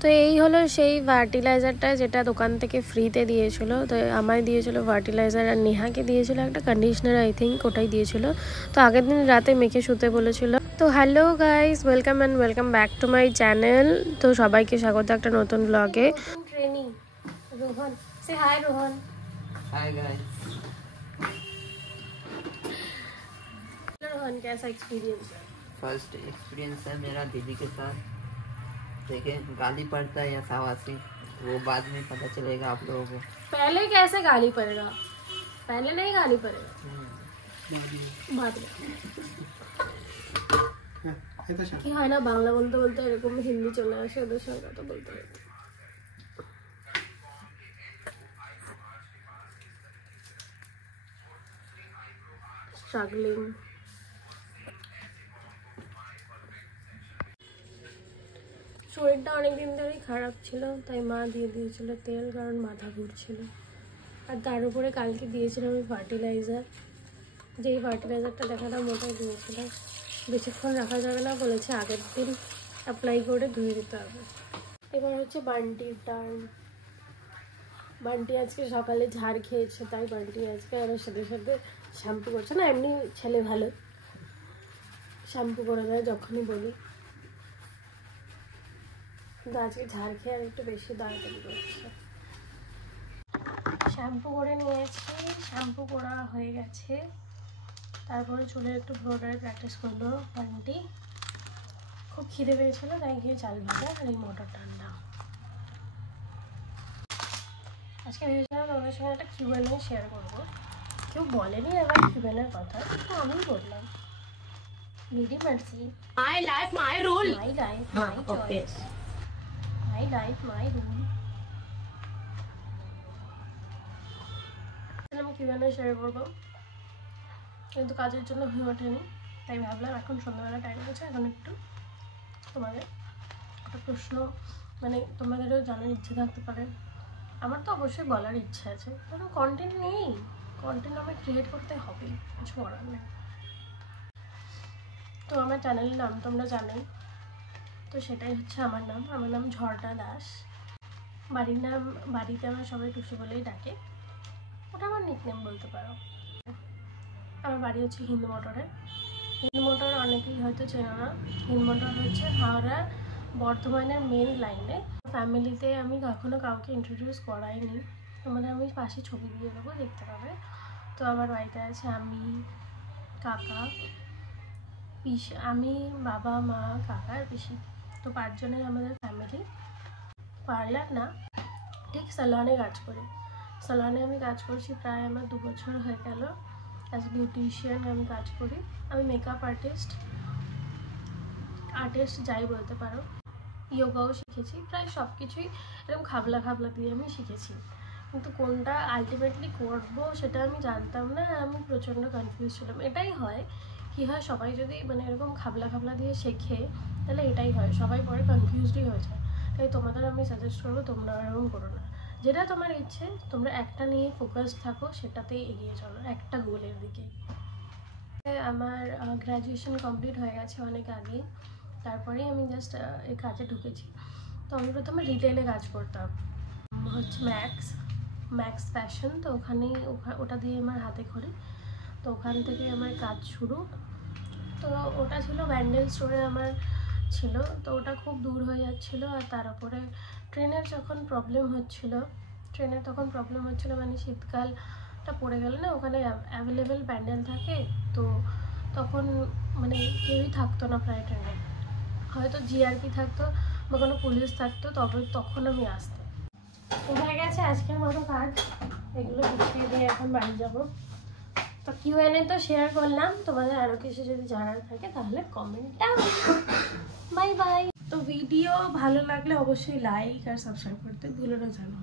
তো এই হলো সেই ফার্টিলাইজারটা যেটা দোকান থেকে ফ্রিতে দিয়েছিল। তো আমায় দিয়েছিল ফার্টিলাইজার আর নেহাকে দিয়েছিল একটা কন্ডিশনার, আই থিঙ্ক ওটাই দিয়েছিল। তো আগের দিন রাতে মেখে শুতে বলেছিল। তো hello guys, welcome and welcome back to my channel. তো সবাইকে স্বাগত একটা নতুন ব্লগে। ট্রেনিং রোহন, সে hi Rohan. Hi guys. Rohan कैसा एक्सपीरियंस है? फर्स्ट एक्सपीरियंस है मेरा दीदी के साथ। देखें गाली पड़ता है या शाबाशी वो बाद में पता चलेगा आप लोगों को। पहले कैसे गाली पड़ेगा? पहले नहीं गाली पड़ेगा, बाद में। কি হয় না বাংলা বলতে বলতে এরকম হিন্দি চলে আসে, ওদের সঙ্গে কথা বলতে বলতে। স্ট্রাগলিং। শরীরটা অনেকদিন ধরেই খারাপ ছিল, তাই মা দিয়ে দিয়েছিল তেল, কারণ মাথা ঘুরছিল। আর তার উপরে কালকে দিয়েছিলাম আমি ফার্টিলাইজার, যেই ফার্টিলাইজারটা দেখালাম ওটাই দিয়েছিল। বেশিক্ষণ রাখা যাবে না বলেছে, আগের দিন অ্যাপ্লাই করে ধুয়ে দিতে হবে। এবার হচ্ছে বান্টির টার্ন। বান্টি আজকে সকালে ঝাড় খেয়েছে, তাই বান্টি আজকে আমার সাথে সাথে শ্যাম্পু করছে না। এমনি ছেলে ভালো, শ্যাম্পু করে দেয় যখনই বলি, কিন্তু আজকে ঝাড় খেয়ে আর একটু বেশি তাড়াতাড়ি করছে। শ্যাম্পু করে নিয়েছি, শ্যাম্পু করা হয়ে গেছে। তারপরে চলে একটু ব্রোডার প্র্যাকটিস করলো বান্টি। খুব খিদে পেয়েছিল, তাই গিয়ে চাল ভাজা আর এই মটর ঠান্ডা। আজকে ভেবেছিলাম তোমাদের সঙ্গে একটা কিউএনএ শেয়ার করবো। কেউ বলেনি আবার কিউএনএর কথা, তো আমি বললাম। মেরি মার্সি, my life my rule, my life my choice, my life my rule. আমি কিউএনএ শেয়ার করবো, কিন্তু কাজের জন্য হয়ে ওঠেনি। তাই ভাবলাম এখন সন্ধ্যাবেলা টাইম আছে, এখন একটু তোমাদের একটা প্রশ্ন, মানে তোমাদেরও জানার ইচ্ছে থাকতে পারে। আমার তো অবশ্যই বলার ইচ্ছে আছে, কারণ কন্টেন্ট নেই, কন্টেন্ট আমায় ক্রিয়েট করতে হবে, কিছু করার নেই। তো আমার চ্যানেলের নাম তোমরা জানোই, তো সেটাই হচ্ছে আমার নাম। আমার নাম ঝর্ণা দাস। বাড়ির নাম, বাড়িতে আমার সবাই টুসু বলেই ডাকে, ওটা আমার নিকনেম বলতে পারো। আমার বাড়ি হচ্ছে হিন্দু মোটরে। হিন্দু মোটর অনেকেই হয়তো চেনো না। হিন্দু মোটর হচ্ছে হাওড়া বর্ধমানের মেন লাইনে। ফ্যামিলিতে আমি কখনো কাউকে ইন্ট্রোডিউস করাইনি, তোমাদের আমি পাশে ছবি দিয়ে দেবো, দেখতে পাবে। তো আমার বাড়িতে আছে আমি, কাকা, পিসি, আমি, বাবা, মা, কাকা আর পিসি। তো 5 জনের আমাদের ফ্যামিলি। পার্লার না, ঠিক সালনে কাজ করি। সালনে আমি কাজ করছি প্রায় আমার 2 বছর হয়ে গেল। অ্যাজ বিউটিশিয়ান আমি কাজ করি। আমি মেকআপ আর্টিস্ট যাই বলতে পারো। ইয়োগাও শিখেছি, প্রায় সব কিছুই এরকম খাবলা খাবলা দিয়ে আমি শিখেছি। কিন্তু কোনটা আলটিমেটলি করবো সেটা আমি জানতাম না, আমি প্রচণ্ড কনফিউজ ছিলাম। এটাই হয়, কী হয়, সবাই যদি মানে এরকম খাবলা খাবলা দিয়ে শেখে তাহলে এটাই হয়, সবাই পরে কনফিউজডই হয়ে যায়। তাই তোমাদের আমি সাজেস্ট করবো তোমরা এরকম করো না। যেটা তোমার ইচ্ছে, তোমরা একটা নিয়ে ফোকাস থাকো, সেটাতেই এগিয়ে চলো, একটা গোলের দিকে। আমার গ্র্যাজুয়েশন কমপ্লিট হয়ে গেছে অনেক আগেই, তারপরেই আমি জাস্ট এই কাজে ঢুকেছি। তো আমি প্রথমে রিটেলে কাজ করতাম, হচ্ছে ম্যাক্স ফ্যাশন। তো ওখানেই ওটা দিয়ে আমার হাতে খড়ি, তো ওখান থেকে আমার কাজ শুরু। তো ওটা ছিল ব্যান্ডেল স্টোরে আমার ছিল, তো ওটা খুব দূর হয়ে যাচ্ছিলো। আর তার উপরে ট্রেনের তখন প্রবলেম হচ্ছিলো, মানে শীতকালটা পড়ে গেলে না, ওখানে অ্যাভেলেবেল ব্যান্ডেল থাকে, তো তখন মানে কেউই থাকতো না প্রায় ট্রেনে। হয়তো জিআরপি থাকতো বা কোনো পুলিশ থাকতো, তখন আমি আসতাম। হয়ে গেছে আজকের মতো কাজ, এগুলো গুছিয়ে দিয়ে এখন বাড়ি যাবো। তো কিউএনএ তো শেয়ার করলাম, তোমাদের আরও কিছু যদি জানার থাকে তাহলে কমেন্ট দাও। Bye bye. তো ভিডিও ভালো লাগলে অবশ্যই লাইক আর সাবস্ক্রাইব করতে ভুলো না, জানো।